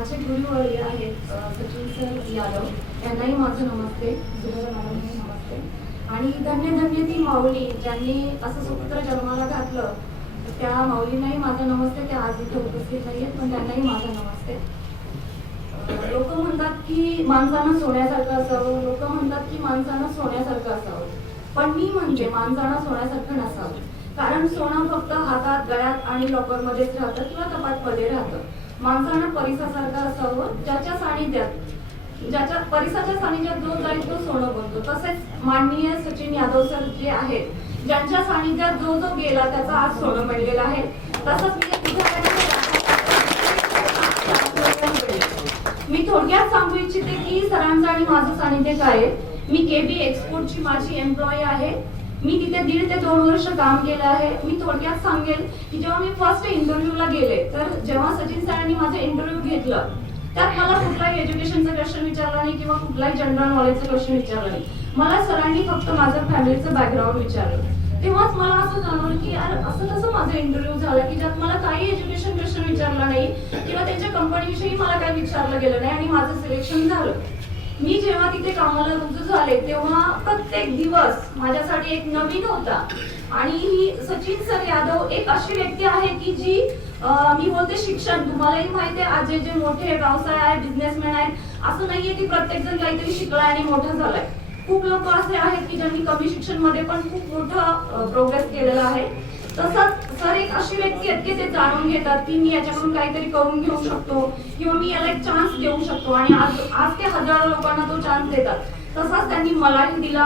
माझे गुरुवर्य आहेत सचिन सर यादव, यांनाही माझं नमस्ते. सुरेखा मॅडमही नमस्ते. आणि धन्य धन्य ती माऊली ज्यांनी असं सूत्र जन्माला घातलं, त्या माऊलींनाही माझा नमस्ते. त्या आज इथे उपस्थित नाही आहेत, पण त्यांनाही माझा नमस्ते. लोक म्हणतात की माणसानं सोन्यासारखं असावं, लोक म्हणतात की माणसानं सोन्यासारखं असावं, पण मी म्हणते माणसानं सोन्यासारखं नसावं. कारण सोनं फक्त हातात, गळ्यात आणि लॉकरमध्येच राहतं किंवा कपाटमध्ये राहतं. माणसानं परिसासारखं असावं, ज्याच्या परिसाच्या सानिध्यात जो जाईल तो सोनं बनतो. तसेच माननीय सचिन यादव सर जे आहेत, ज्यांच्या सानिध्यात जो जो गेला त्याचा आज सोनं बनलेला आहे. तसंच मी थोडक्यात सांगू इच्छिते की सरांचं आणि माझं सानिध्य काय आहे. मी KB एक्सपोर्टची माझी एम्प्लॉई आहे. मी तिथे 1.5 ते 2 वर्ष काम केलं आहे. मी थोडक्यात सांगेल की जेव्हा मी फर्स्ट इंटरव्ह्यूला गेले, तर जेव्हा सचिन सरांनी माझं इंटरव्ह्यू घेतलं, त्यात मला कुठलाही एज्युकेशनचा क्वेश्चन विचारला नाही किंवा कुठलाही जनरल नॉलेजचा क्वेश्चन विचारला नाही. मला सरांनी फक्त माझं फॅमिलीचं बॅकग्राऊंड विचारलं. तेव्हाच मला असं जाणवलं की यार असं कसं माझं इंटरव्ह्यू झाला की ज्यात मला काही एज्युकेशन क्वेश्चन विचारला नाही किंवा त्यांच्या कंपनीविषयी मला काही विचारलं गेलं नाही आणि माझं सिलेक्शन झालं. मी जेव्हा तिथे कामाला रुजू झाले तेव्हा प्रत्येक दिवस माझ्यासाठी एक नवीन होता. आणि ही सचिन सर यादव एक अशी व्यक्ती आहे की जी मी बोलते शिक्षण, तुम्हालाही माहिती आहे आज जे मोठे व्यवसाय आहेत, बिझनेसमॅन आहेत, असं नाहीये की प्रत्येक जण काहीतरी शिकलाय आणि मोठा झालाय. खूप लोक असे आहेत की ज्यांनी कमी शिक्षण मध्ये पण खूप मोठं प्रोग्रेस केलेला आहे. तसंच सर एक अशी व्यक्ती आहेत की ते जाणून घेतात की मी याच्याकडून काहीतरी करून घेऊ शकतो किंवा मी याला एक चान्स देऊ शकतो, आणि आज ते हजारो लोकांना तो चान्स देतात. तसाच त्यांनी मलाही दिला,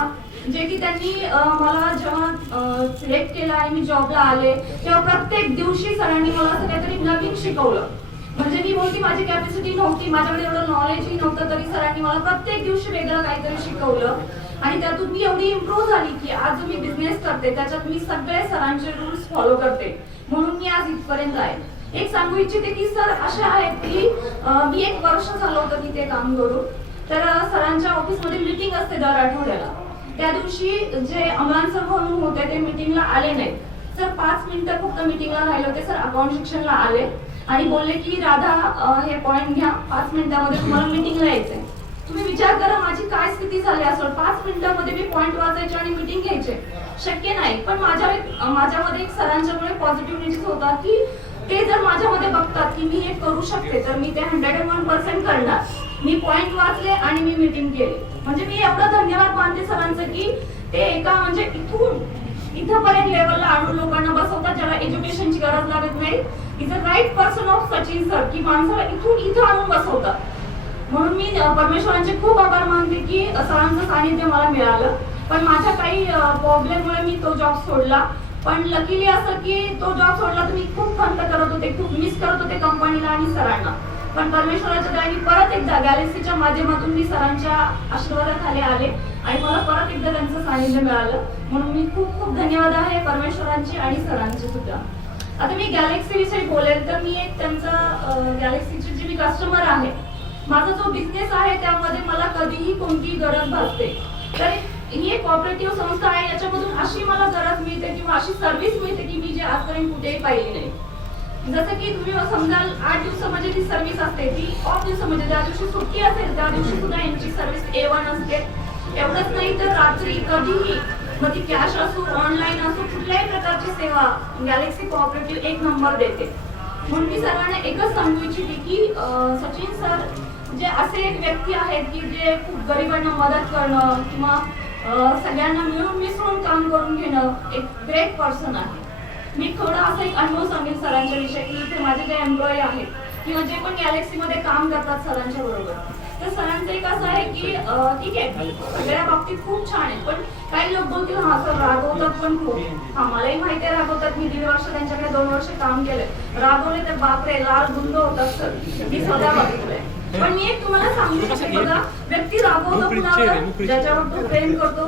जे की त्यांनी मला जेव्हा सिलेक्ट केलं आणि मी जॉबला आले तेव्हा प्रत्येक दिवशी सरांनी मला असं काहीतरी नवीन शिकवलं. म्हणजे मी बोलती माझी कॅपॅसिटी नव्हती, माझ्याकडे एवढं नॉलेजही नव्हतं, तरी सरांनी मला प्रत्येक दिवशी वेगळं काहीतरी शिकवलं. आणि त्यातून मी एवढी इम्प्रूव्ह झाली की आज मी बिझनेस करते त्याच्यात मी सगळे सरांचे रूल्स फॉलो करते, म्हणून मी आज इथपर्यंत आहे. एक सांगू इच्छिते की सर असे आहेत की मी 1 वर्ष झालं होतं तिथे काम करून. तर सरांच्या ऑफिसमध्ये मीटिंग असते दर आठवड्याला. त्या दिवशी जे अमरान सर म्हणून होते ते मीटिंगला आले नाहीत. सर 5 मिनिटं फक्त मीटिंगला राहिले होते. सर अकाउंट सेक्शनला आले आणि बोलले की राधा हे पॉइंट घ्या, 5 मिनिटांमध्ये तुम्हाला मीटिंगला यायचंय. तुम्ही विचार करा माझी काय स्थिती झाली असेल. 5 मिनिटांमध्ये मी पॉइंट वाचायचे आणि मीटिंग घ्यायचे शक्य नाही. पण माझ्यामध्ये एक सरांच्यामुळे पॉझिटिव्हिटीच होता की ते जर माझ्यामध्ये बघतात की मी हे करू शकते तर मी ते 101% करणार. मी पॉइंट वाचले आणि मी मीटिंग केली. म्हणजे मी एवढं धन्यवाद मानते सरांचं की ते एका म्हणजे इथपर्यंत लेवलला आणून लोकांना बसवतात ज्याला एज्युकेशनची गरज लागत नाही. Is a right person of Sachin sir की माणसाला इथं आणून बसवतात. म्हणून मी परमेश्वरांचे खूप आभार मानते की सरांचं सानिध्य मला मिळालं. पण माझ्या काही प्रॉब्लेममुळे मी तो जॉब सोडला. पण लकीली असं की तो जॉब सोडला तर मी खूप खंत करत होते, खूप मिस करत होते कंपनीला आणि सरांना. पण परमेश्वराच्या दयाने परत एकदा गॅलेक्सीच्या माध्यमातून मी सरांच्या आशीर्वादाखाली आले आणि मला परत एकदा त्यांचं सानिध्य मिळालं. म्हणून मी खूप खूप धन्यवाद आहे परमेश्वरांची आणि सरांचे सुद्धा. आता मी गॅलेक्सी विषयी बोलेल तर मी एक त्यांचा गॅलेक्सीची जी मी कस्टमर आहे, माझा जो बिझनेस आहे त्यामध्ये मला कधीही कोणतीही गरज भासते तर ही एक कॉपरेटिव्ह संस्था आहे. याच्यामधून अशी मला गरज मिळते किंवा अशी सर्व्हिस मिळते की मी जे आजपर्यंत कुठेही पाहिली नाही. जसं की तुम्ही समजाल 8 दिवसामध्ये ती सर्व्हिस असते, ती ऑफ दिवस म्हणजे ज्या दिवशी सुट्टी असेल त्या दिवशी सुद्धा यांची सर्व्हिस A1 असते. एवढंच नाही तर रात्री कधीही, मग ती कॅश असो ऑनलाईन असो कुठल्याही प्रकारची सेवा गॅलेक्सी कोऑपरेटिव्ह 1 नंबर देते. म्हणून मी सर्वांना एकच सांगू इच्छिते की सचिन सर जे असे एक व्यक्ती आहेत की जे खूप गरिबांना मदत करणं किंवा सगळ्यांना मिळून मिसळून काम करून घेणं एक ग्रेट पर्सन आहे. मी थोडा असा एक अनुभव सांगेन सरांच्या विषयी की इथे माझे जे एम्प्लॉई आहेत किंवा जे पण गॅलेक्सीमध्ये काम करतात सरांच्या बरोबर, तर सरांचं एक असं आहे की ठीक आहे सगळ्या बाबतीत खूप छान आहे, पण काही लोक बोलतील हा सर रागवतात पण खूप. हा मलाही माहिती आहे रागवतात. मी 1.5 वर्ष त्यांच्याकडे 2 वर्ष काम केलंय. रागवले तर बापरे लाल गुंड होतात सर, मी स्वतः बघितलंय. पण मी एक तुम्हाला सांगू इच्छिते बघा, व्यक्ती रागवतो कुणावर ज्याच्यावर तो प्रेम करतो,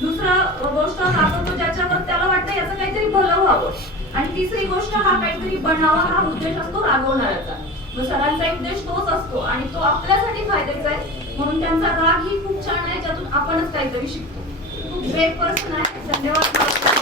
दुसरा गोष्ट रागवतो ज्याच्यावर त्याला वाटतं याचं काहीतरी भलं व्हावं, आणि तिसरी गोष्ट हा काहीतरी बनावा हा उद्देश असतो रागवणाऱ्याचा. मग सरांचा उद्देश तोच असतो आणि तो आपल्यासाठी फायद्याचा आहे. म्हणून त्यांचा राग ही खूप छान आहे ज्यातून आपणच काहीतरी शिकतो. खूप ग्रेट पर्सन आहे. धन्यवाद.